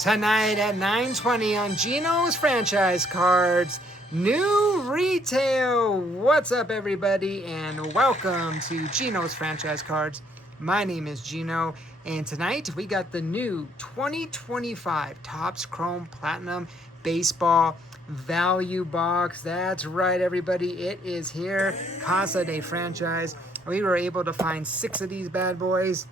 Tonight at 9:20 on Gino's Franchise Cards, new retail. What's up, everybody, and welcome to Gino's Franchise Cards. My name is Gino, and tonight we got the new 2025 Topps Chrome Platinum Baseball Value Box. That's right, everybody. It is here. Casa de Franchise. We were able to find 6 of these bad boys.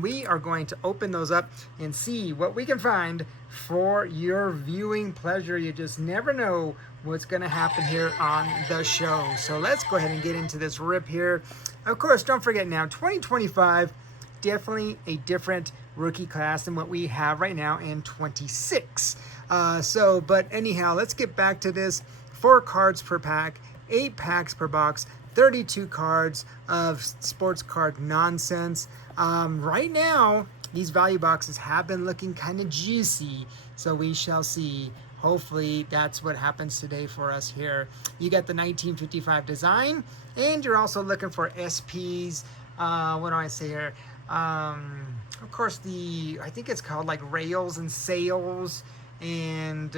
We are going to open those up and see what we can find for your viewing pleasure. You just never know what's going to happen here on the show. So let's go ahead and get into this rip here. Of course, don't forget now, 2025, definitely a different rookie class than what we have right now in 26. But anyhow, let's get back to this. 4 cards per pack, 8 packs per box, 32 cards of sports card nonsense. Right now, these value boxes have been looking kind of juicy, so we shall see. Hopefully, that's what happens today for us here. You got the 1955 design, and you're also looking for SPs. What do I say here? Of course, I think it's called like rails and sails and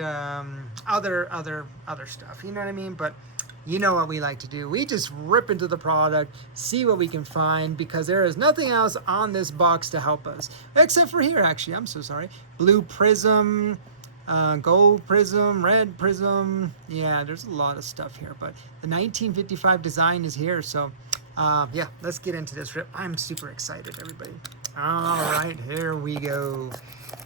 other stuff. You know what I mean? But you know what we like to do. We just rip into the product, see what we can find, because there is nothing else on this box to help us. Except for here, actually. I'm so sorry. Blue prism, gold prism, red prism. Yeah, there's a lot of stuff here. But the 1955 design is here. So, yeah, let's get into this rip. I'm super excited, everybody. All right, here we go.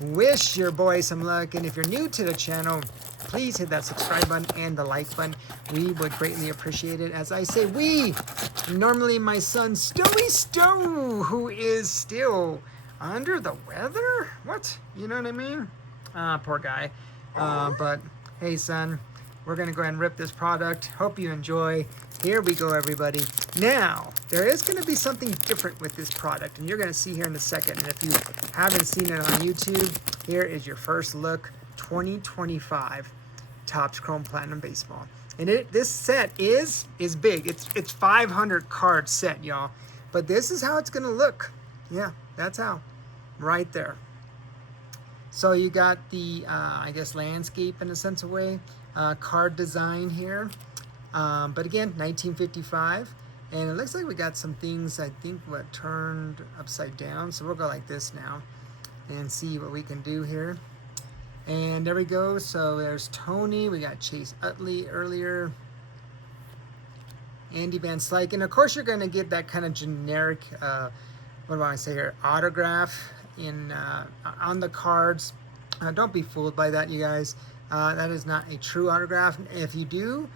Wish your boy some luck. And if you're new to the channel, please hit that subscribe button and the like button. We would greatly appreciate it. As I say, normally my son, Stowy Stowe, who is still under the weather? What? You know what I mean? Poor guy. But hey, son, we're going to go ahead and rip this product. Hope you enjoy. Here we go, everybody. Now, there is going to be something different with this product, and you're going to see here in a second. And if you haven't seen it on YouTube, here is your first look. 2025 Topps Chrome Platinum Baseball, and this set is big. It's 500 card set, y'all. But this is how it's gonna look. Yeah, that's how. Right there. So you got the I guess landscape in a sense of way, card design here. But again, 1955, and it looks like we got some things I think what turned upside down. So we'll go like this now and see what we can do here. And there we go. So there's Tony. We got Chase Utley earlier. Andy Van Slyke. And of course, you're going to get that kind of generic, what do I say here, autograph on the cards. Don't be fooled by that, you guys. That is not a true autograph. If you do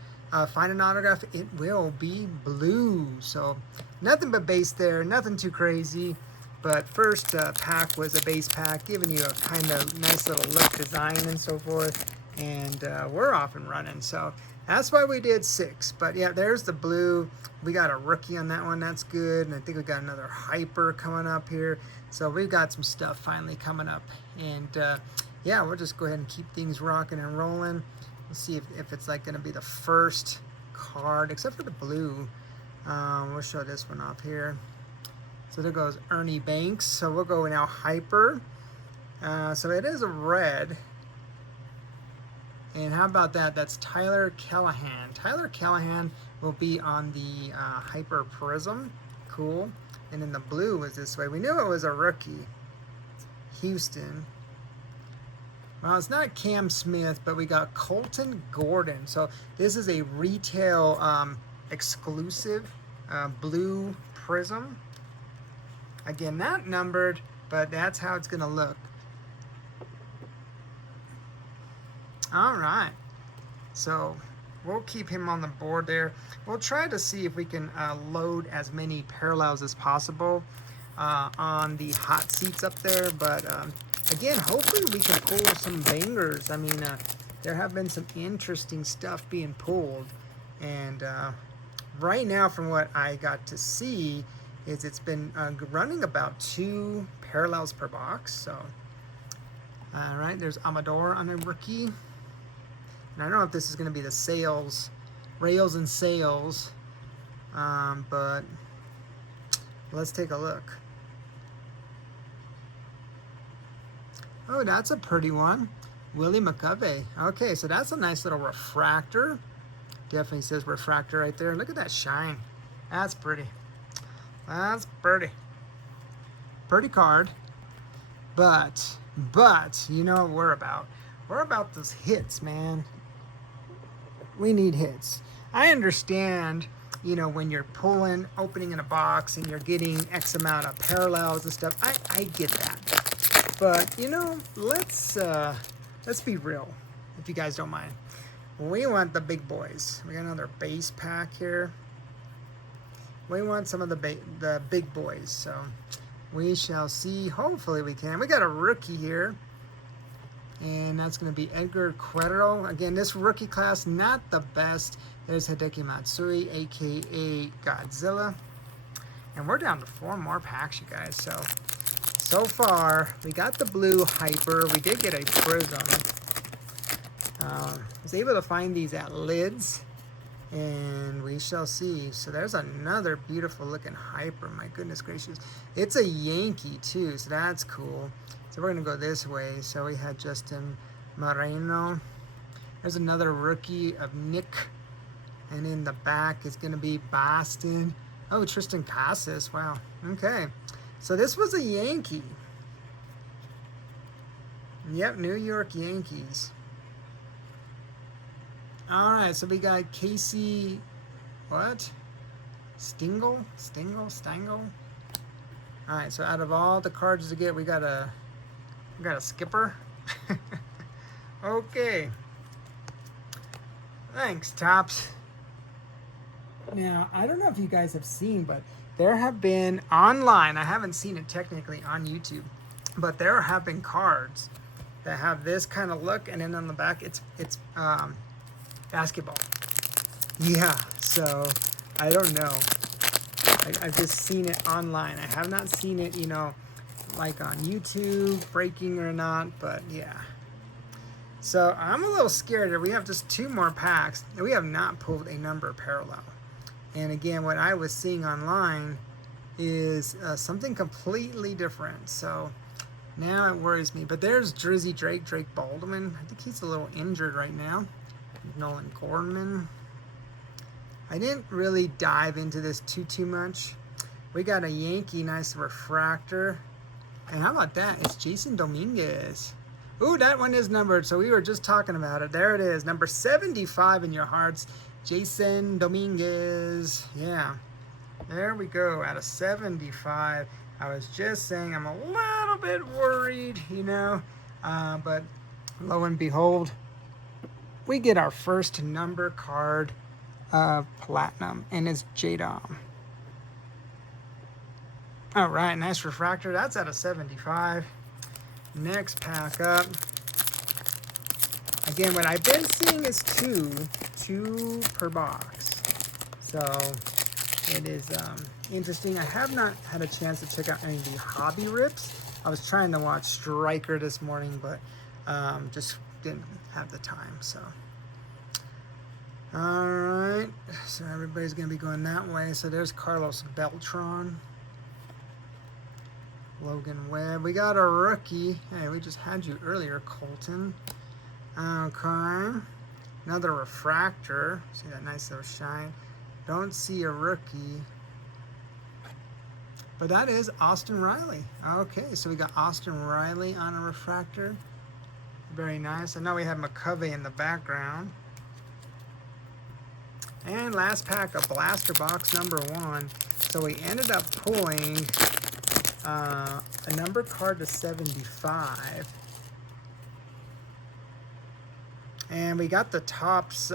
find an autograph, it will be blue. So nothing but base there. Nothing too crazy. But first pack was a base pack, giving you a kind of nice little look design and so forth. And we're off and running. So that's why we did 6. But yeah, there's the blue. We got a rookie on that one. That's good. And I think we got another hyper coming up here. So we've got some stuff finally coming up. And yeah, we'll just go ahead and keep things rocking and rolling. We'll see if it's like going to be the first card, except for the blue. We'll show this one off here. So there goes Ernie Banks. So we'll go now hyper. So it is a red. And how about that? That's Tyler Callahan. Tyler Callahan will be on the hyper prism. Cool. And then the blue was this way. We knew it was a rookie. Houston. Well, it's not Cam Smith, but we got Colton Gordon. So this is a retail exclusive blue prism. Again, not numbered, but that's how it's going to look. All right. So we'll keep him on the board there. We'll try to see if we can load as many parallels as possible on the hot seats up there. But again, hopefully we can pull some bangers. I mean, there have been some interesting stuff being pulled. And right now, from what I got to see, is it's been running about 2 parallels per box. So, all right, there's Amador on a rookie. And I don't know if this is going to be the sales, rails and sails, but let's take a look. Oh, that's a pretty one. Willie McCovey. Okay, so that's a nice little refractor. Definitely says refractor right there. Look at that shine. That's pretty. That's pretty. Pretty card. But, you know what we're about. We're about those hits, man. We need hits. I understand, you know, when you're pulling, opening in a box and you're getting X amount of parallels and stuff. I get that. But, you know, let's be real, if you guys don't mind. We want the big boys. We got another base pack here. We want some of the big boys. So we shall see. Hopefully we can. We got a rookie here. And that's going to be Edgar Quero. Again, this rookie class, not the best. There's Hideki Matsui, a.k.a. Godzilla. And we're down to 4 more packs, you guys. So far, we got the blue Hyper. We did get a Prism. I was able to find these at Lids. And we shall see. So there's another beautiful looking Hyper. My goodness gracious. It's a Yankee, too. So that's cool. So we're going to go this way. So we had Justin Moreno. There's another rookie of Nick. And in the back is going to be Boston. Oh, Tristan Casas. Wow. Okay. So this was a Yankee. Yep, New York Yankees. All right. So we got Casey. What? Stengel? All right. So out of all the cards to get, we got a skipper. Okay. Thanks, Tops. Now, I don't know if you guys have seen, but there have been online, I haven't seen it technically on YouTube, but there have been cards that have this kind of look, and then on the back, it's basketball. Yeah, so I don't know. I've just seen it online. I have not seen it, you know, like on YouTube, breaking or not, but yeah. So I'm a little scared here. We have just 2 more packs, and we have not pulled a number parallel. And again, what I was seeing online is something completely different. So now it worries me. But there's Drizzy Drake Baldwin. I think he's a little injured right now. Nolan Gorman. I didn't really dive into this too much. We got a Yankee, nice refractor. And how about that? It's Jason Dominguez. Ooh, that one is numbered. So we were just talking about it. There it is. Number 75 in your hearts. Jason Dominguez. Yeah. There we go. Out of 75. I was just saying I'm a little bit worried, you know. But lo and behold, we get our first number card of platinum. And it's J-Dom. All right, nice refractor. That's out of 75. Next pack up. Again, what I've been seeing is two per box. So it is interesting. I have not had a chance to check out any of the hobby rips. I was trying to watch Striker this morning, but just didn't have the time. So, all right. So everybody's gonna be going that way. So there's Carlos Beltran. Logan Webb. We got a rookie. Hey, we just had you earlier, Colton. Okay. Another refractor. See that nice little shine. Don't see a rookie. But that is Austin Riley. Okay, so we got Austin Riley on a refractor. Very nice. I know we have McCovey in the background. And last pack of Blaster Box number 1. So we ended up pulling a number card to 75. And we got the Tops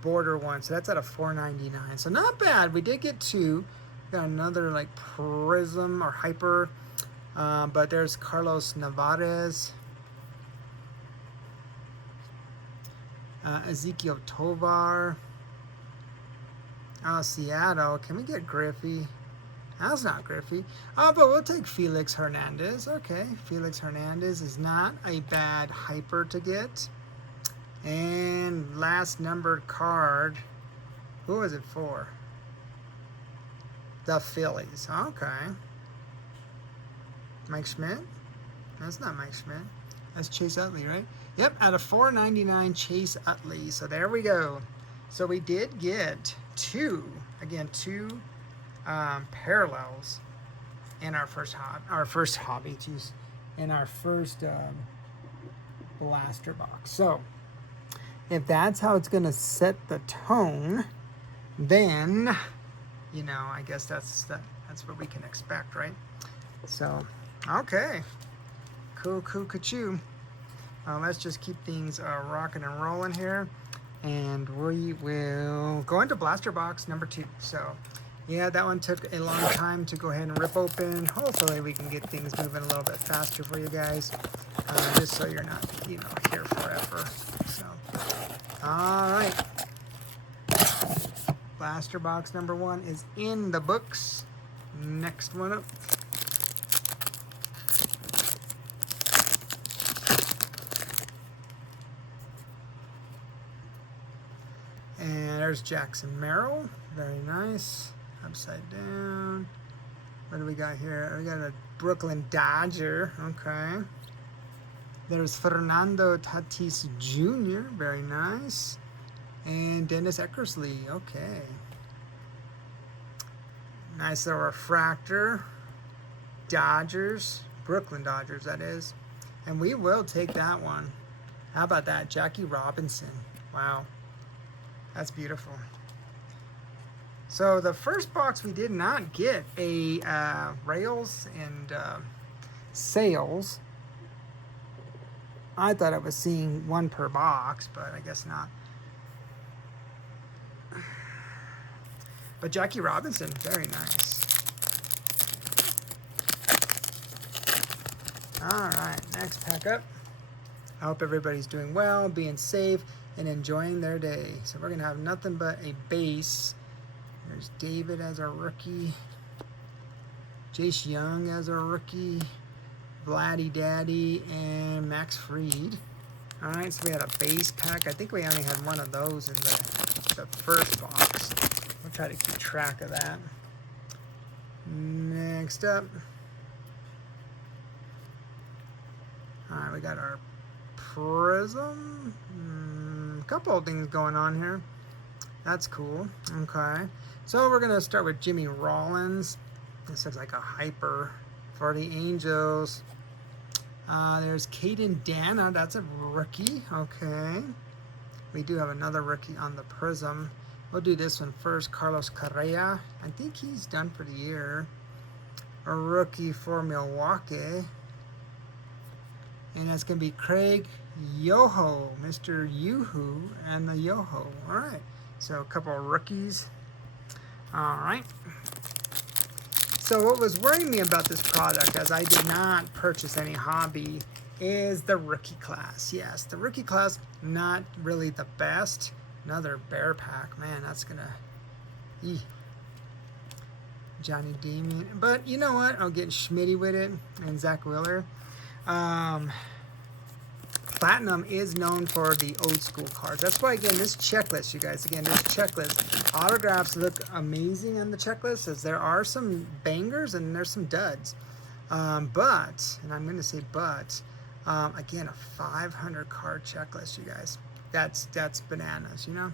border one, so that's at a 4.99. So not bad. We did get 2. Got another like Prism or Hyper, but there's Carlos Nevarez, Ezekiel Tovar. Seattle. Can we get Griffey? That's not Griffey. But we'll take Felix Hernandez. Okay, Felix Hernandez is not a bad Hyper to get. And last numbered card. Who is it for? The Phillies. Okay. Mike Schmidt? That's not Mike Schmidt. That's Chase Utley, right? Yep, out of 499, Chase Utley. So there we go. So we did get two parallels in our first hobby, in our first blaster box. So if that's how it's gonna set the tone, then I guess that's what we can expect, right? So okay, cool, ka-choo. Let's just keep things rocking and rolling here, and we will go into blaster box number 2. So yeah, that one took a long time to go ahead and rip open. Hopefully we can get things moving a little bit faster for you guys, just so you're not here forever. So all right, blaster box number 1 is in the books. Next one up. And there's Jackson Merrill. Very nice. Upside down. What do we got here? We got a Brooklyn Dodger. Okay. There's Fernando Tatis Jr. Very nice. And Dennis Eckersley. Okay. Nice little refractor. Dodgers. Brooklyn Dodgers, that is. And we will take that one. How about that? Jackie Robinson. Wow. That's beautiful. So the first box, we did not get a rails and sales. I thought I was seeing one per box, but I guess not. But Jackie Robinson, very nice. All right, next pack up. I hope everybody's doing well, being safe, and enjoying their day. So we're going to have nothing but a base. There's David as our rookie. Jace Young as our rookie. Vladdy Daddy and Max Fried. All right, so we had a base pack. I think we only had one of those in the first box. We'll try to keep track of that. Next up. All right, we got our Prism. A couple of things going on here. That's cool. Okay. So we're going to start with Jimmy Rollins. This looks like a hyper for the Angels. There's Caden Dana. That's a rookie. Okay. We do have another rookie on the Prism. We'll do this one first. Carlos Correa. I think he's done for the year. A rookie for Milwaukee. And that's going to be Craig Yoho. Mr. Yoo-Hoo and the Yoho. All right. So a couple of rookies. All right. So what was worrying me about this product, as I did not purchase any hobby, is the rookie class. Yes, the rookie class, not really the best. Another bear pack. Man, that's going to... Johnny Damien. But you know what? I'll get Schmitty with it and Zach Wheeler. Platinum is known for the old school cards. That's why, again, this checklist, you guys, this checklist, autographs look amazing on the checklist, as there are some bangers and there's some duds. But, and I'm going to say but, again, a 500 card checklist, you guys. That's bananas, you know?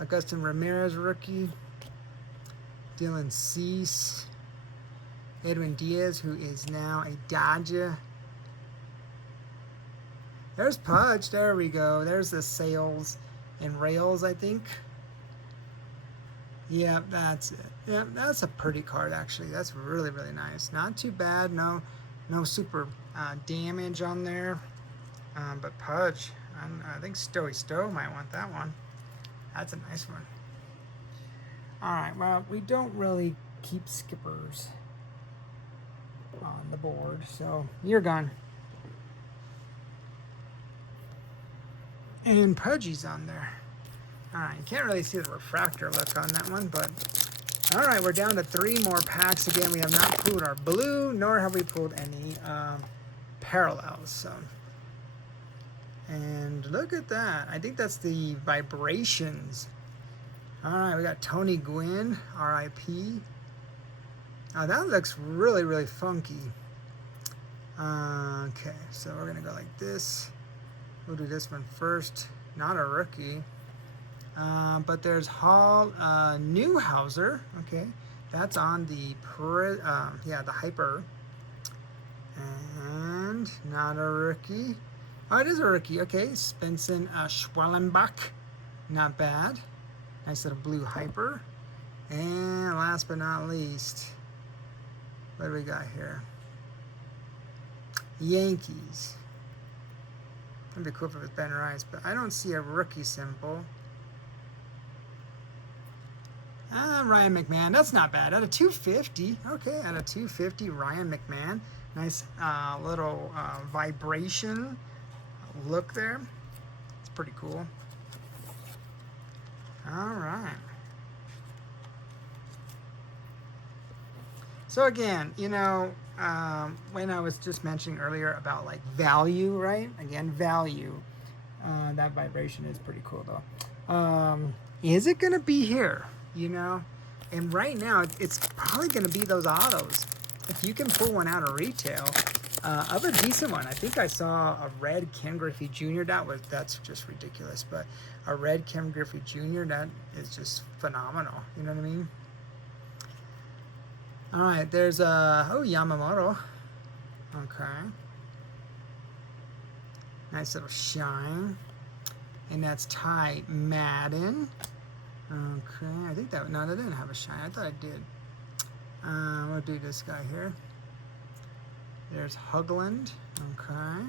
Augustin Ramirez, rookie. Dylan Cease. Edwin Diaz, who is now a Dodger. There's Pudge. There we go. There's the sales and rails, I think. Yeah, that's it. Yeah, that's a pretty card, actually. That's really, really nice. Not too bad. No super damage on there. But Pudge, I think Stoey Stowe might want that one. That's a nice one. All right, well, we don't really keep skippers on the board, so you're gone. And Pudgy's on there. All right, you can't really see the refractor look on that one, but all right, we're down to 3 more packs. Again, we have not pulled our blue, nor have we pulled any parallels. So, and look at that. I think that's the vibrations. All right, we got Tony Gwynn, R.I.P. Oh, that looks really, really funky. Okay, so we're gonna go like this. We'll do this one first. Not a rookie. But there's Hall Newhouser. Okay, that's on the the hyper, and not a rookie. Oh, it is a rookie. Okay, Spencer Schwellenbach, not bad. Nice little blue hyper. And last but not least, what do we got here? Yankees. That'd be cool if it was Ben Rice, but I don't see a rookie symbol. Ryan McMahon, that's not bad. At a 250, okay, at a 250, Ryan McMahon. Nice little vibration look there. It's pretty cool. All right. So again, you know, when I was just mentioning earlier about like value, right? Again, value. That vibration is pretty cool though. Is it going to be here? You know? And right now, it's probably going to be those autos. If you can pull one out of retail, of a decent one. I think I saw a red Ken Griffey Jr. That's just ridiculous. But a red Ken Griffey Jr. that is just phenomenal. You know what I mean? All right, there's Yamamoto. Okay. Nice little shine. And that's Ty Madden. Okay, I think that didn't have a shine. I thought it did. We'll do this guy here. There's Hugland. Okay.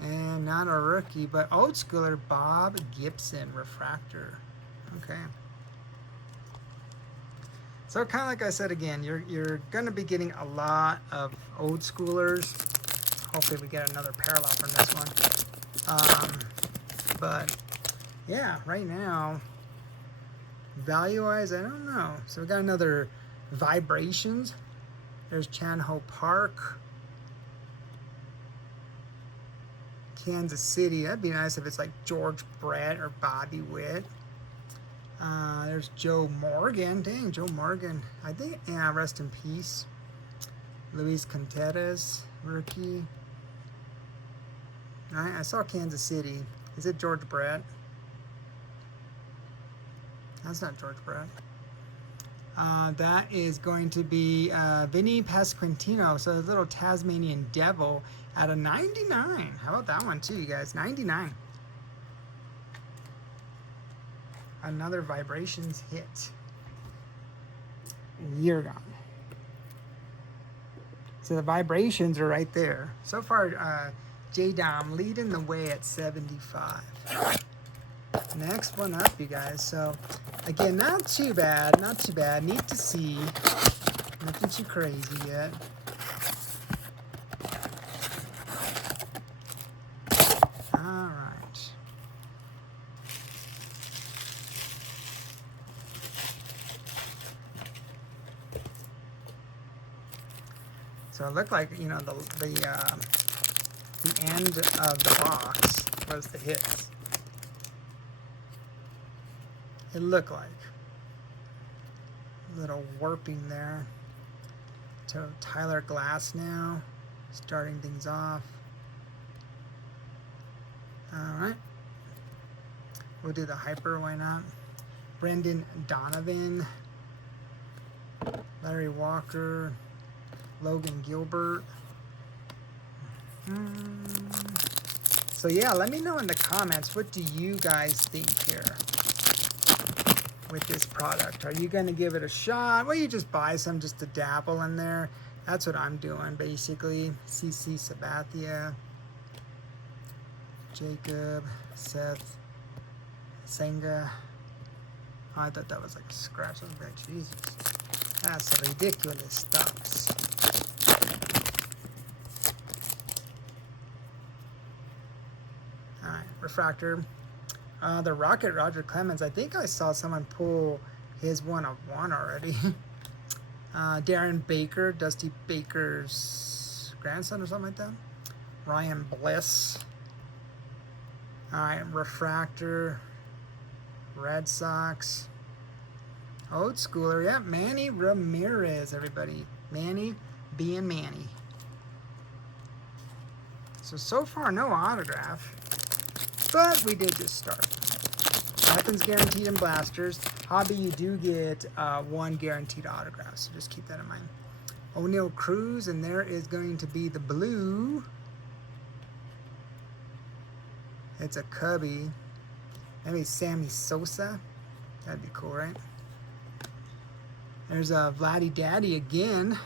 And not a rookie, but old schooler Bob Gibson, Refractor. Okay. So kind of like I said again, you're going to be getting a lot of old schoolers. Hopefully we get another parallel from this one. But yeah, right now, value-wise, I don't know. So we got another Vibrations. There's Chan-Ho Park. Kansas City. That'd be nice if it's like George Brett or Bobby Witt. There's Joe Morgan. Dang, Joe Morgan. I think, yeah, rest in peace. Luis Contreras, rookie. I saw Kansas City. Is it George Brett? That's not George Brett. That is going to be Vinny Pasquantino. So a little Tasmanian Devil at a 99. How about that one too, you guys? 99. Another Vibrations hit. You're gone. So the Vibrations are right there. So far, J-Dom leading the way at 75. Next one up, you guys. So, again, not too bad. Not too bad. Neat to see. Nothing too crazy yet. All right. So it looked like, you know, the end of the box was the hits. It looked like a little warping there. So Tyler Glass now, starting things off. All right. We'll do the hyper, why not? Brendan Donovan, Larry Walker, Logan Gilbert. So yeah, let me know in the comments, what do you guys think here with this product? Are you going to give it a shot? Well, you just buy some just to dabble in there. That's what I'm doing, basically. CC Sabathia, Jacob, Seth, Senga. Oh, I thought that was like a scratch. I was like, Jesus, that's ridiculous stuff. All right, Refractor. The Rocket Roger Clemens, I think I saw someone pull his 1/1 already. Darren Baker, Dusty Baker's grandson or something like that. Ryan Bliss. All right, Refractor. Red Sox. Old schooler, yeah, Manny Ramirez, everybody. Manny being Manny. So far, no autograph. But we did just start. Weapons guaranteed in blasters. Hobby, you do get 1 guaranteed autograph, so just keep that in mind. O'Neal Cruz, and there is going to be the blue. It's a Cubby. Maybe Sammy Sosa. That'd be cool, right? There's a Vladdy Daddy again.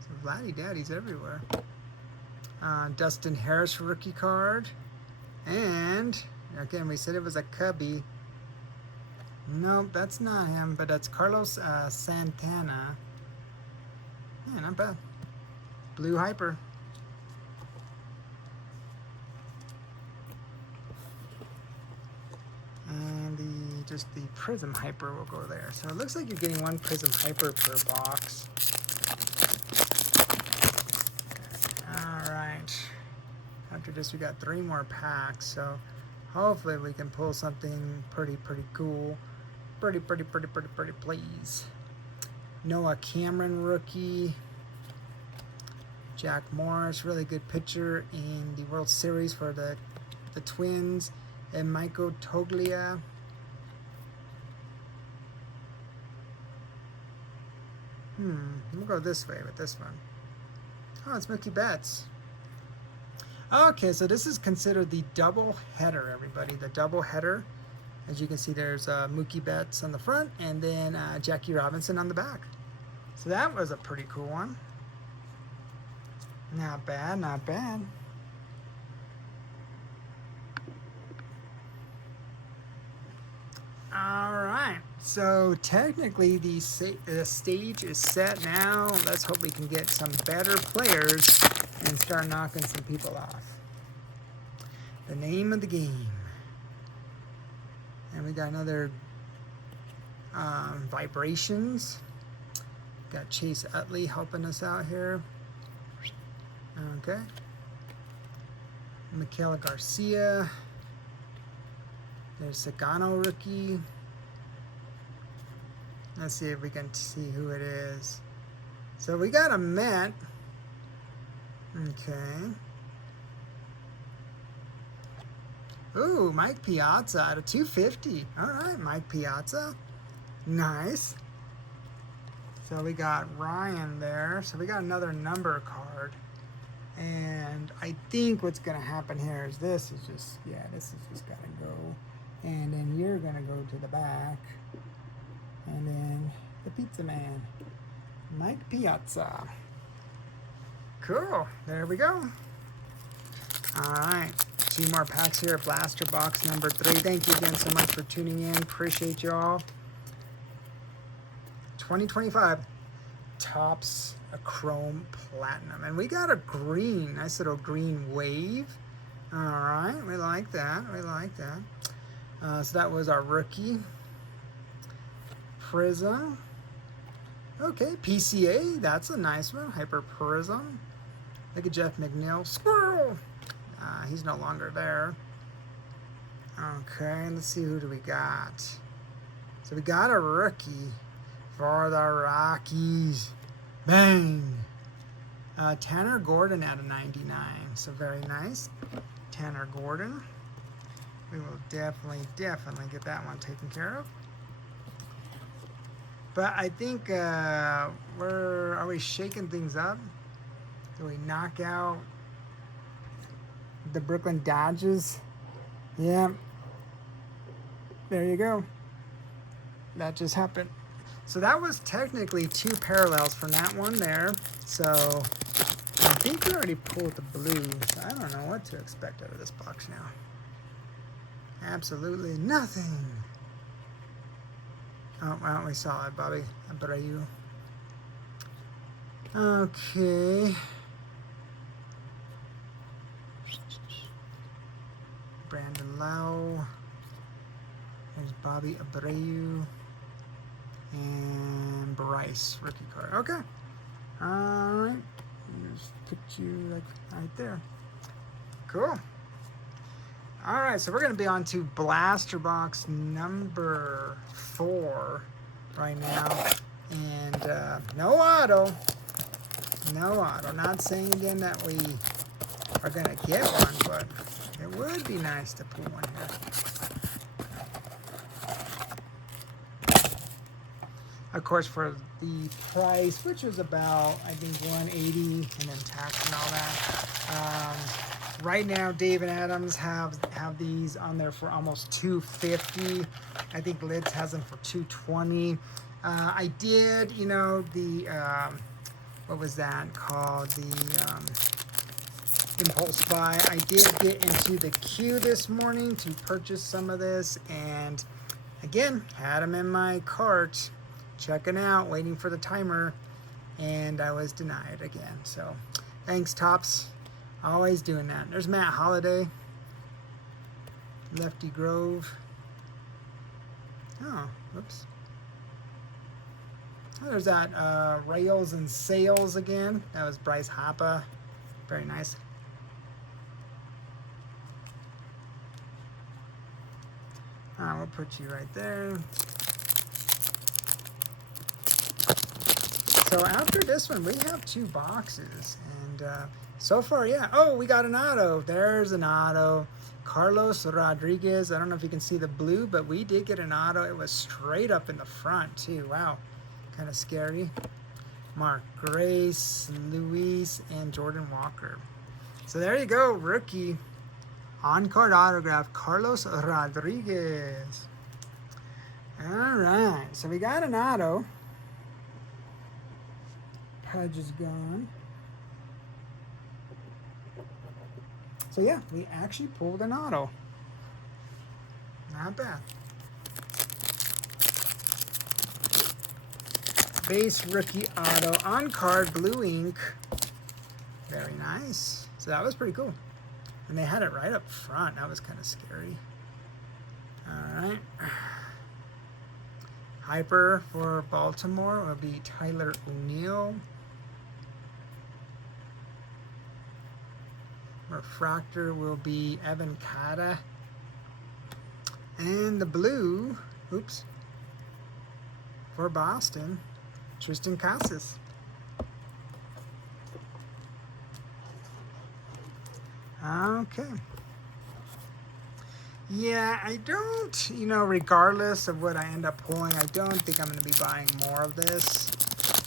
So Vladdy Daddy's everywhere. Dustin Harris rookie card. And, again, we said it was a Cubby. Nope, that's not him, but that's Carlos Santana. Yeah, not bad. Blue Hyper. And just the Prism Hyper will go there. So it looks like you're getting 1 Prism Hyper per box. Alright. After this, we got 3 more packs, so hopefully we can pull something pretty cool. Pretty, please. Noah Cameron rookie. Jack Morris, really good pitcher in the World Series for the Twins. And Michael Toglia. We'll go this way with this one. Oh, it's Mookie Betts. Okay, so this is considered the double header, everybody. The double header. As you can see, there's Mookie Betts on the front and then Jackie Robinson on the back. So that was a pretty cool one. Not bad, not bad. Alright, so technically the stage is set now. Let's hope we can get some better players and start knocking some people off. The name of the game. And we got another Vibrations. Got Chase Utley helping us out here. Okay. Michaela Garcia. There's Sagano rookie. Let's see if we can see who it is. So we got a Met. Okay. Ooh, Mike Piazza out of 250. All right, Mike Piazza. Nice. So we got Ryan there. So we got another number card. And I think what's going to happen here is this is just got to go. And then you're going to go to the back. And then the Pizza Man, Mike Piazza. Cool. There we go. All right. 2 more packs here at Blaster Box number 3. Thank you again so much for tuning in. Appreciate y'all. 2025 Topps a Chrome Platinum. And we got a green, nice little green wave. All right, we like that. We like that. So that was our rookie. Prism. Okay, PCA. That's a nice one. Hyper Prism. Look at Jeff McNeil. Squirrel. He's no longer there. Okay, let's see, who do we got? So we got a rookie for the Rockies. Bang! Tanner Gordon out of 99. So very nice. Tanner Gordon. We will definitely get that one taken care of. But I think are we shaking things up? Do we knock out the Brooklyn Dodgers? Yeah. There you go. That just happened. So that was technically 2 parallels from that one there. So I think we already pulled the blues. I don't know what to expect out of this box now. Absolutely nothing. Oh, well, we saw it, Bobby Abreu. Okay. Brandon Lau. There's Bobby Abreu. And Bryce, rookie card. Okay. Alright. Just put you like right there. Cool. Alright, so we're going to be on to Blaster Box number 4 right now. And no auto. No auto. Not saying again that we are gonna get one, but it would be nice to pull one here. Of course, for the price, which was about, I think, $180 and then tax and all that. Right now, Dave and Adams have these on there for almost $250. I think Lids has them for $220. I did, you know, the what was that called? The impulse buy. I did get into the queue this morning to purchase some of this, and again, had them in my cart, checking out, waiting for the timer, and I was denied again. So thanks, Topps. Always doing that. There's Matt Holliday, Lefty Grove. Oh, whoops. Oh, there's that Rails and Sales again. That was Bryce Harper. Very nice. We'll put you right there. So after this one, we have 2 boxes. And so far, yeah. Oh, we got an auto. There's an auto. Carlos Rodriguez. I don't know if you can see the blue, but we did get an auto. It was straight up in the front, too. Wow. Kind of scary. Mark Grace, Luis, and Jordan Walker. So there you go. Rookie. On-card autograph, Carlos Rodriguez. All right. So we got an auto. Pudge is gone. So yeah, we actually pulled an auto. Not bad. Base rookie auto on card, blue ink. Very nice. So that was pretty cool. And they had it right up front. That was kind of scary. All right. Hyper for Baltimore will be Tyler O'Neill. Refractor will be Evan Kata. And the blue, oops, for Boston, Tristan Casas. Okay. Yeah, I don't, you know, regardless of what I end up pulling, I don't think I'm going to be buying more of this.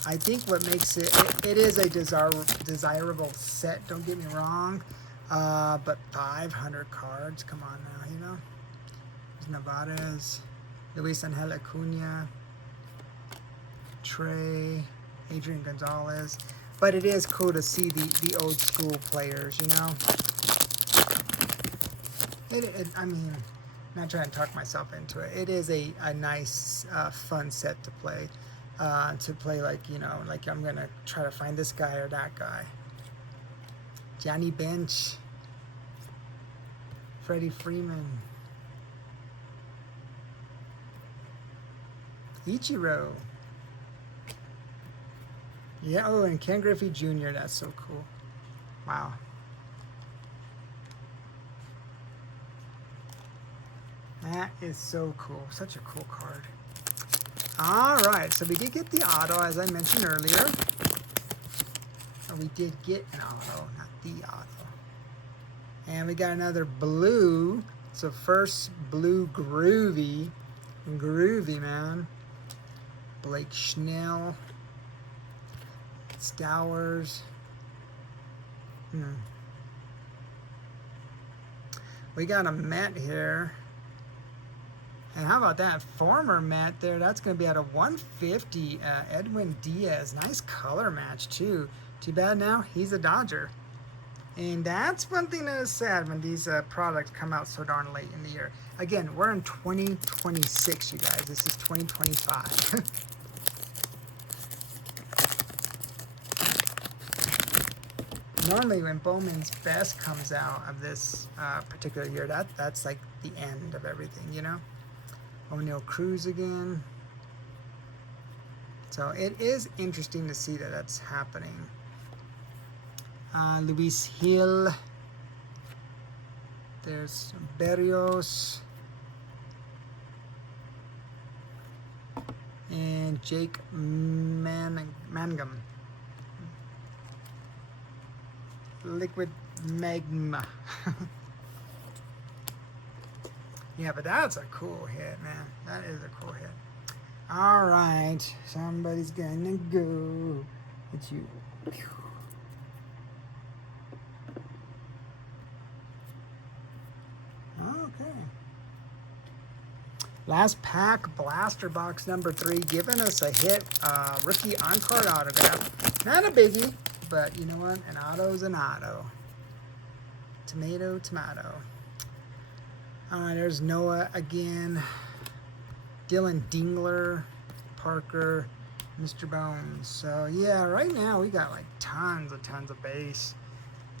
I think what makes it is a desirable set, don't get me wrong. But 500 cards, come on now, you know. There's Nevadas, Luis Angel Acuna, Trey, Adrian Gonzalez. But it is cool to see the old school players, you know. I mean, I'm not trying to talk myself into it. It is a nice, fun set to play. Like, you know, like I'm going to try to find this guy or that guy. Johnny Bench. Freddie Freeman. Ichiro. Yeah, oh, and Ken Griffey Jr. That's so cool. Wow. That is so cool. Such a cool card. All right, so we did get the auto, as I mentioned earlier. We did get an auto, not the auto. And we got another blue. So first blue groovy. Groovy, man. Blake Schnell. Stowers. We got a Met here. And how about that former Met there? That's going to be out of 150. Edwin Diaz. Nice color match, too. Too bad now he's a Dodger. And that's one thing that is sad when these products come out so darn late in the year. Again, we're in 2026, you guys. This is 2025. Normally, when Bowman's Best comes out of this particular year, that's like the end of everything, you know? O'Neal Cruz again. So it is interesting to see that that's happening. Luis Hill. There's Berrios. And Jake Mangum. Liquid Magma. Yeah, but that's a cool hit, man. That is a cool hit. All right, somebody's gonna go. It's you. Okay. Last pack, blaster box number 3, giving us a hit, rookie on-card autograph. Not a biggie, but you know what? An auto's an auto. Tomato, tomato. All right, there's Noah again. Dylan Dingler, Parker, Mr. Bones. So yeah, right now we got like tons of base.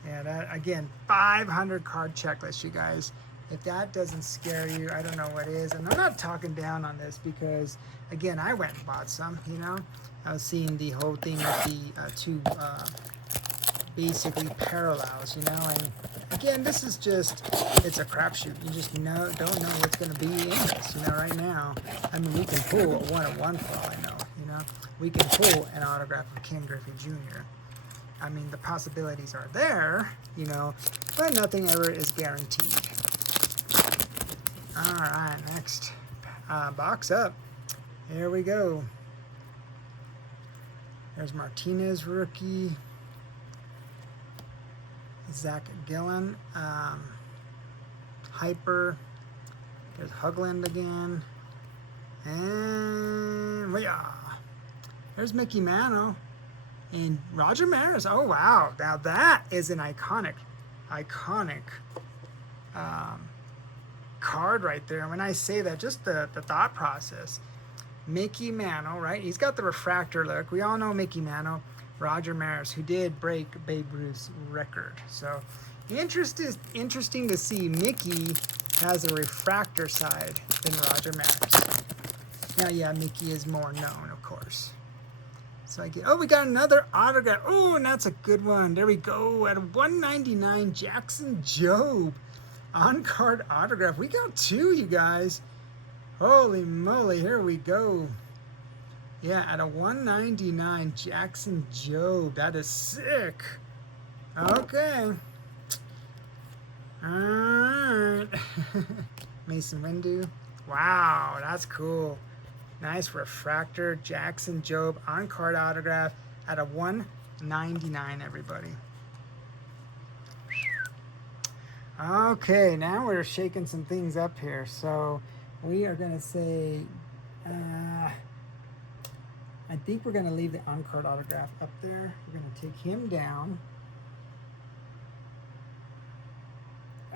Yeah, that again, 500 card checklist, you guys. If that doesn't scare you, I don't know what is. And I'm not talking down on this because, again, I went and bought some, you know. I was seeing the whole thing with the two basically parallels, you know. And again, this is just, it's a crapshoot. You just don't know what's going to be in this, you know, right now. I mean, we can pull a 1-of-1 for all I know, you know. We can pull an autograph of Ken Griffey Jr. I mean, the possibilities are there, you know, but nothing ever is guaranteed. All right, next box up. Here we go. There's Martinez rookie. Zach Gillen. Hyper. There's Hugland again. And yeah. There's Mickey Mantle. And Roger Maris. Oh, wow. Now that is an iconic card right there. And when I say that, just the thought process. Mickey Mantle, right? He's got the refractor look. We all know Mickey Mantle. Roger Maris, who did break Babe Ruth's record. So interesting to see Mickey has a refractor side than Roger Maris. Now, yeah, Mickey is more known, of course. So I get, oh, we got another autograph. Oh, and that's a good one. There we go. At 199, Jackson Jobe. On-card autograph. We got 2, you guys. Holy moly, here we go. Yeah, at a 199, Jackson Jobe. That is sick. Okay. All right. Mason Windu. Wow, that's cool. Nice refractor, Jackson Jobe on-card autograph at a 199, everybody. Okay, now we're shaking some things up here. So we are going to say, I think we're going to leave the on-card autograph up there. We're going to take him down.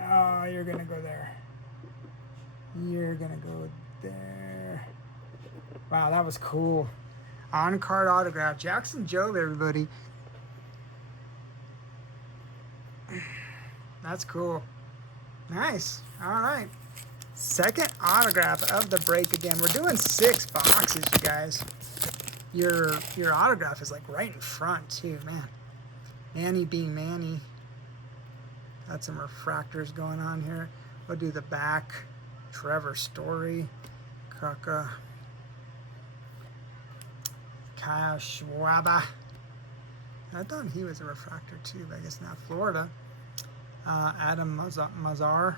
Oh, you're going to go there. You're going to go there. Wow, that was cool. On-card autograph. Jackson Jobe, everybody. That's cool. Nice. All right. Second autograph of the break again. We're doing 6 boxes, you guys. Your autograph is like right in front too, man. Manny being Manny. Got some refractors going on here. We'll do the back. Trevor Story. Kaka. Kyle Schwaber. I thought he was a refractor too, but I guess not. Florida. Adam Mazar.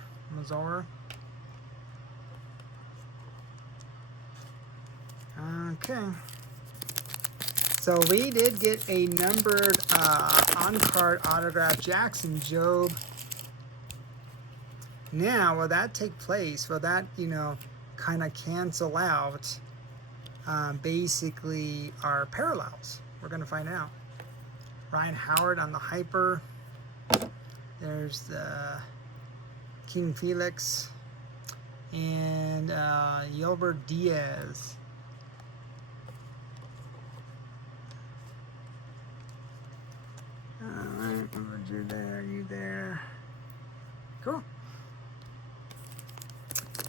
Okay. So we did get a numbered on-card autograph, Jackson Jobe. Now, will that take place? Will that, you know, kind of cancel out basically our parallels? We're going to find out. Ryan Howard on the Hyper. There's the King Felix and Yolbert Diaz. Alright, you there, you there. Cool.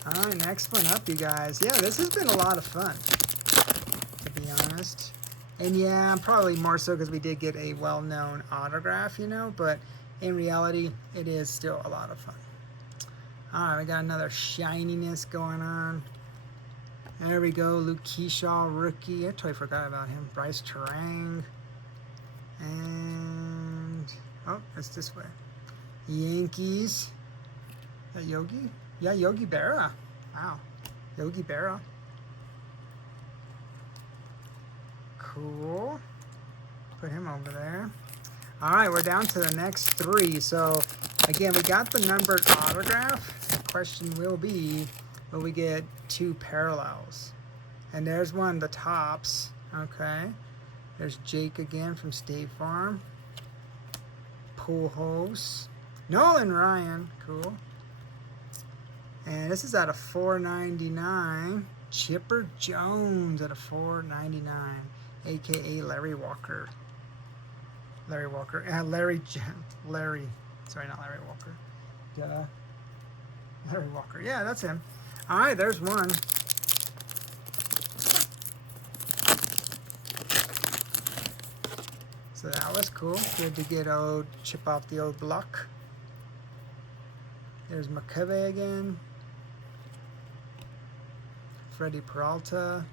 Alright, next one up, you guys. Yeah, this has been a lot of fun, to be honest. And yeah, probably more so because we did get a well-known autograph, you know, but in reality, it is still a lot of fun. Alright, we got another shininess going on. There we go, Luke Keyshaw, rookie. I totally forgot about him. Bryce Terang. And, oh, it's this way. Yankees. Is that Yogi? Yeah, Yogi Berra. Wow. Yogi Berra. Cool. Put him over there. All right, we're down to the next 3. So, again, we got the numbered autograph. The question will be, will we get 2 parallels? And there's one, the tops. Okay. There's Jake again from State Farm. Pujols. Nolan Ryan. Cool. And this is out of $4.99. Chipper Jones at a $4.99, a.k.a. Larry Walker. Larry Walker. Larry. Sorry, not Larry Walker. Duh. Larry Walker. Yeah, that's him. All right, there's one. So that was cool. Good to get chip off the old block. There's McCovey again. Freddie Peralta.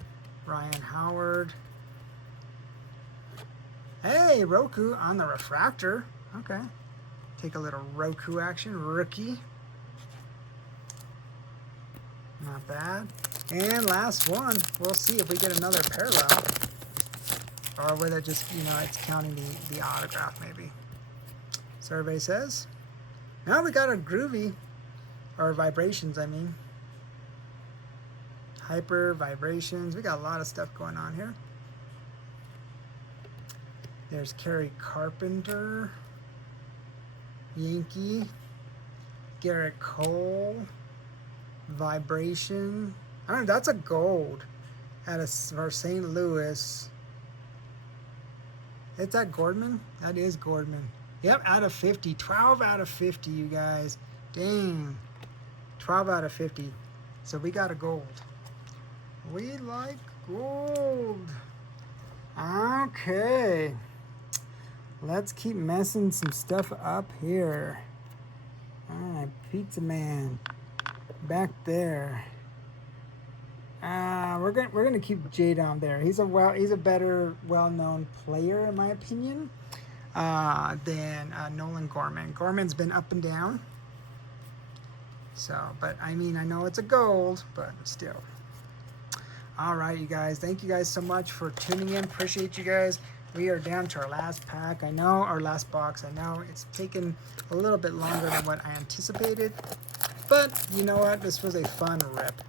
Ryan Howard. Hey, Roku on the refractor. Okay. Take a little Roku action. Rookie. Not bad. And last one. We'll see if we get another parallel. Or whether it just, it's counting the autograph maybe. So everybody says. Now we got a groovy. Or vibrations, I mean. Hyper, vibrations. We got a lot of stuff going on here. There's Kerry Carpenter. Yankee. Garrett Cole. Vibration. I don't know, that's a gold. For St. Louis. Is that Gordman? That is Gordman. Yep, out of 50. 12 out of 50, you guys. Dang. 12 out of 50. So we got a gold. We like gold. Okay. Let's keep messing some stuff up here. Alright, Pizza Man. Back there. We're gonna keep Jay down there. He's a better well-known player in my opinion than Nolan Gorman. Gorman's been up and down. So, but I mean, I know it's a gold, but still. All right, you guys. Thank you guys so much for tuning in. Appreciate you guys. We are down to our last pack. I know, our last box. I know it's taken a little bit longer than what I anticipated. But you know what? This was a fun rip.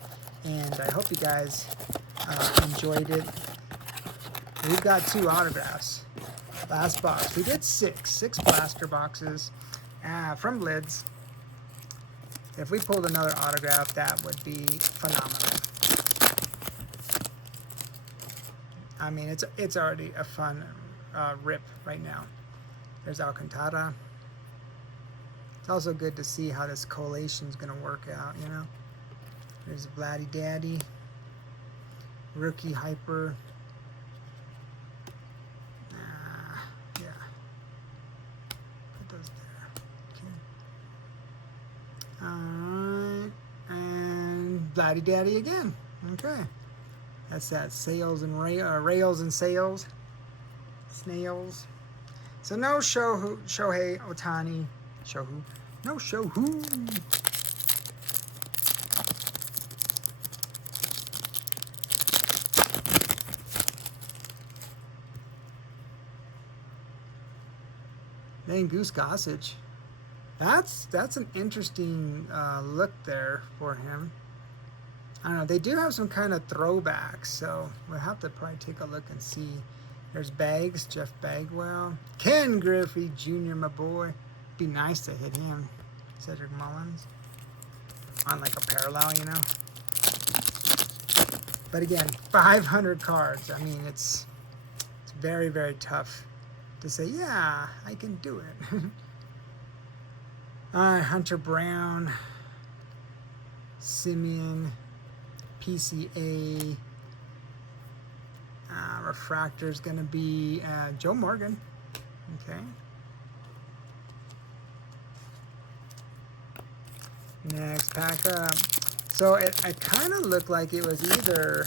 And I hope you guys enjoyed it. We've got 2 autographs. Last box. We did 6 blaster boxes from lids. If we pulled another autograph, that would be phenomenal. I mean, it's already a fun rip right now. There's Alcantara. It's also good to see how this collation is going to work out, There's Vladdy Daddy. Rookie Hyper. Yeah. Put those there. Okay. Alright. And Vladdy Daddy again. Okay. That's that sales and rails and sales. Snails. So no Shohei Ohtani. No Shohu. Then Goose Gossage. That's an interesting look there for him. I don't know. They do have some kind of throwbacks, so we'll have to probably take a look and see. There's Bags, Jeff Bagwell. Ken Griffey Jr., my boy. Be nice to hit him. Cedric Mullins. On like a parallel, But again, 500 cards. I mean, it's very, very tough to say, yeah, I can do it. Hunter Brown. Simeon. PCA. Refractor is going to be Joe Morgan. Okay. Next pack up. So it kind of looked like it was either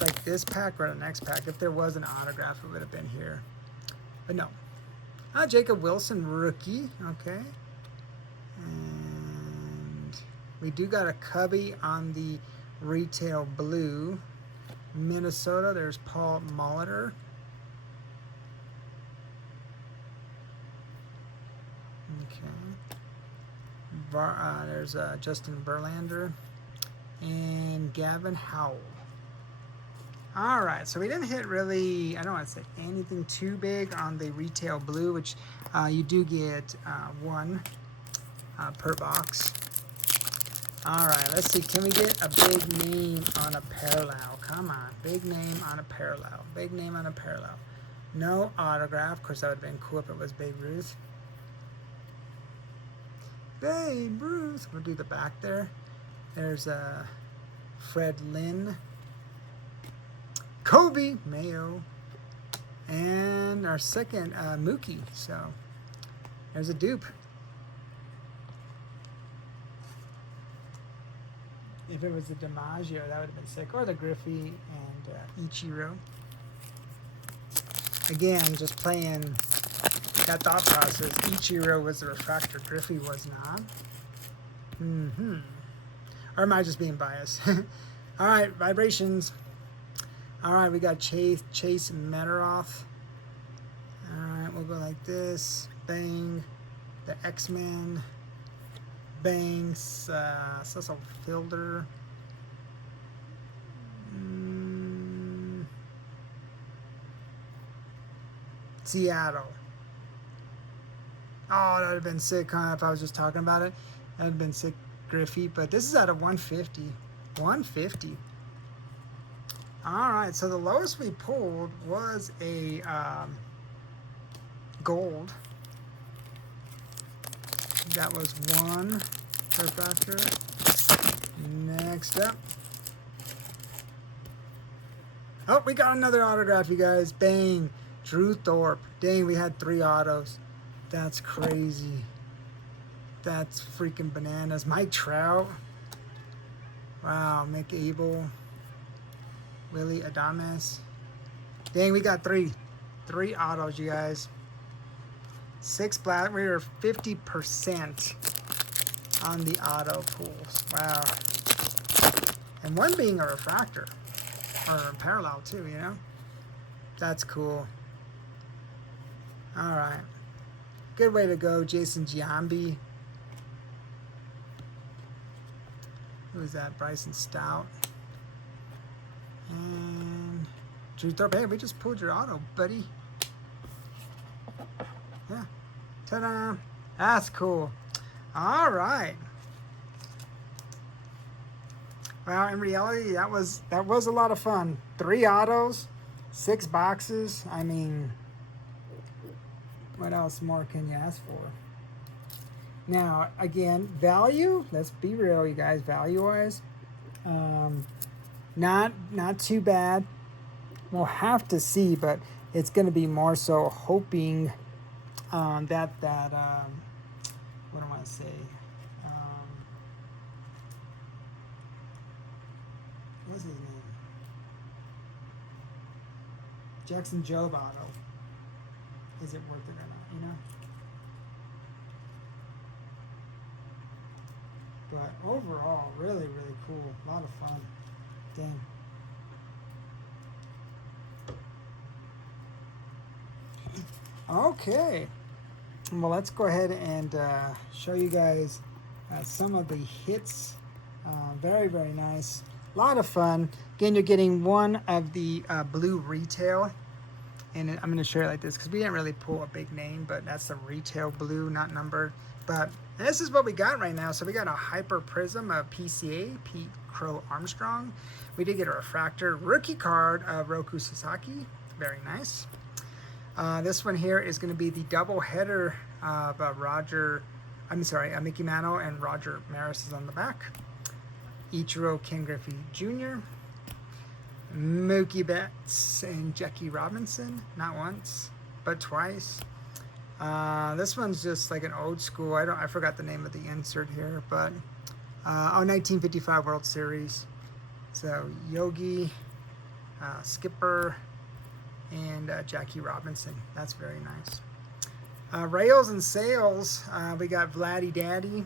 like this pack or the next pack. If there was an autograph, it would have been here. But no. Jacob Wilson, rookie. Okay. And we do got a Cubby on the retail blue. Minnesota, there's Paul Molitor. Okay. There's Justin Verlander. And Gavin Howell. All right, so we didn't hit really, I don't want to say anything too big on the retail blue, which you do get one per box. All right, let's see. Can we get a big name on a parallel? Come on, big name on a parallel. Big name on a parallel. No autograph. Of course, that would have been cool if it was Babe Ruth. Babe Ruth. We'll do the back there. There's Fred Lynn. Kobe Mayo. And our second, Mookie. So, there's a dupe. If it was the DiMaggio, that would have been sick. Or the Griffey and Ichiro. Again, just playing that thought process. Ichiro was the refractor. Griffey was not. Or am I just being biased? All right, vibrations. All right, we got Chase Metaroth. All right, we'll go like this. Bang. The X-Men. Banks, Cecil Fielder. Seattle. Oh, that would have been sick, huh, if I was just talking about it. That would have been sick, Griffey. But this is at a 150. 150. All right, so the lowest we pulled was a gold. That was one refractor. Next up. Oh, we got another autograph, you guys. Bang. Drew Thorpe. Dang, we had 3 autos. That's crazy. That's freaking bananas. Mike Trout. Wow, Mick Abel. Willie Adames. Dang, we got 3 autos, you guys. 6 black. We were 50% on the auto pools. Wow. And one being a refractor. Or a parallel too, you know? That's cool. Alright. Good way to go, Jason Giambi. Who is that? Bryson Stout. And Drew Thorpe. Hey, we just pulled your auto, buddy. Yeah. Ta-da! That's cool. All right. Well, in reality, that was a lot of fun. 3 autos, 6 boxes. I mean, what else more can you ask for? Now, again, value. Let's be real, you guys. Value-wise, not too bad. We'll have to see, but it's going to be more so hoping. What do I want to say? What's his name? Jackson Jobe auto. Is it worth it or not? You know. But overall, really, really cool. A lot of fun. Dang. Okay. Well, let's go ahead and show you guys some of the hits. Very, very nice. A lot of fun. Again, you're getting one of the blue retail. And I'm going to share it like this because we didn't really pull a big name, but that's the retail blue, not numbered. But this is what we got right now. So we got a Hyper Prism of PCA, Pete Crow Armstrong. We did get a refractor rookie card of Roku Sasaki. Very nice. This one here is going to be the double header of Mickey Mantle and Roger Maris is on the back. Ichiro Ken Griffey Jr., Mookie Betts and Jackie Robinson, not once, but twice. This one's just like an old school. I forgot the name of the insert here, but 1955 World Series. So Yogi, Skipper, and Jackie Robinson. That's very nice. Rails and Sales, we got Vladdy Daddy,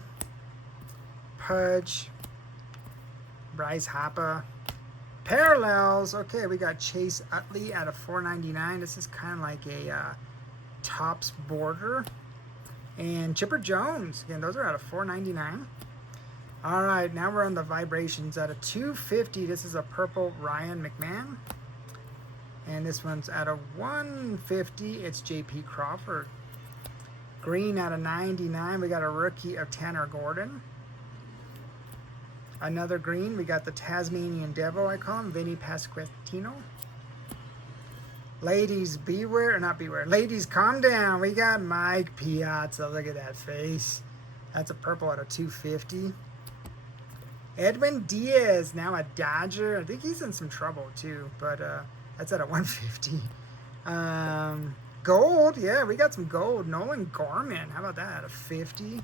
Pudge, Bryce Hoppa. Parallels, okay, we got Chase Utley at a $4.99. This is kind of like a Topps border. And Chipper Jones, again, those are at a $4.99. All right, now we're on the vibrations at a $2.50. This is a purple Ryan McMahon. And this one's at a $1.50. It's J.P. Crawford. Green at a $99. We got a rookie of Tanner Gordon. Another green, we got the Tasmanian Devil, I call him, Vinny Pasquantino. Ladies, beware, or not beware. Ladies, calm down. We got Mike Piazza. Look at that face. That's a purple at a $2.50. Edwin Diaz, now a Dodger. I think he's in some trouble too, but that's at a $1.50. Gold, yeah, we got some gold. Nolan Gorman, how about that? At a $50.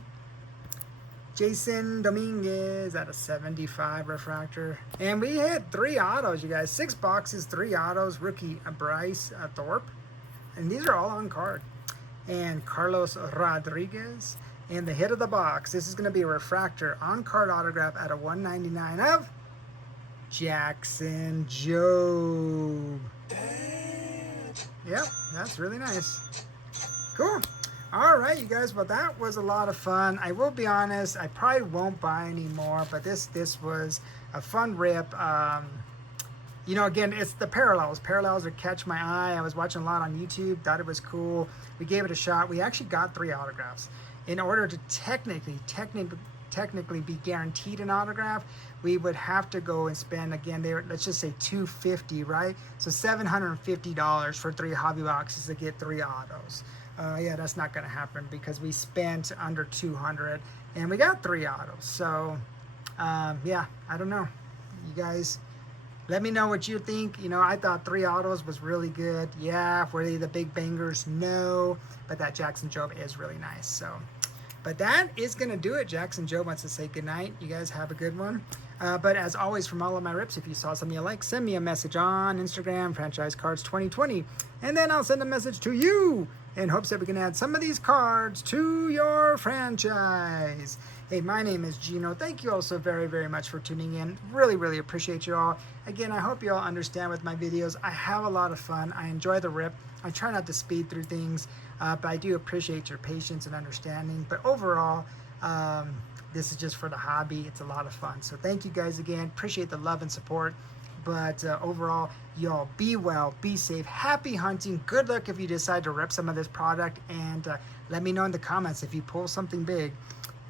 Jason Dominguez at a $75 refractor. And we hit 3 autos, you guys. 6 boxes, 3 autos. Rookie Bryce Thorpe. And these are all on card. And Carlos Rodriguez. And the hit of the box. This is going to be a refractor on card autograph at a $1.99 of Jackson Jobe. Yep, that's really nice. Cool. All right, you guys, well, that was a lot of fun. I will be honest, I probably won't buy any more, but this was a fun rip. You know, again, it's the parallels. Parallels that catch my eye. I was watching a lot on YouTube, thought it was cool. We gave it a shot. We actually got 3 autographs. In order to technically be guaranteed an autograph, we would have to go and spend, again, let's just say $250, right? So $750 for 3 hobby boxes to get 3 autos. Yeah, that's not going to happen because we spent under $200 and we got 3 autos. So, yeah, I don't know. You guys, let me know what you think. You know, I thought 3 autos was really good. Yeah, were they the big bangers? No, but that Jackson Jobe is really nice. So, but that is going to do it. Jackson Jobe wants to say goodnight. You guys have a good one. But as always, from all of my rips, if you saw something you like, send me a message on Instagram, Franchise Cards 2020, and then I'll send a message to you in hopes that we can add some of these cards to your franchise. Hey, my name is Gino. Thank you all so very, very much for tuning in. Really, really appreciate you all. Again, I hope you all understand with my videos. I have a lot of fun. I enjoy the rip. I try not to speed through things, but I do appreciate your patience and understanding. But overall, this is just for the hobby. It's a lot of fun. So thank you guys again. Appreciate the love and support. But overall, y'all be well, be safe, happy hunting. Good luck if you decide to rip some of this product. And let me know in the comments if you pull something big.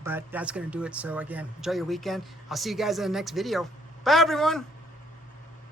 But that's going to do it. So again, enjoy your weekend. I'll see you guys in the next video. Bye, everyone.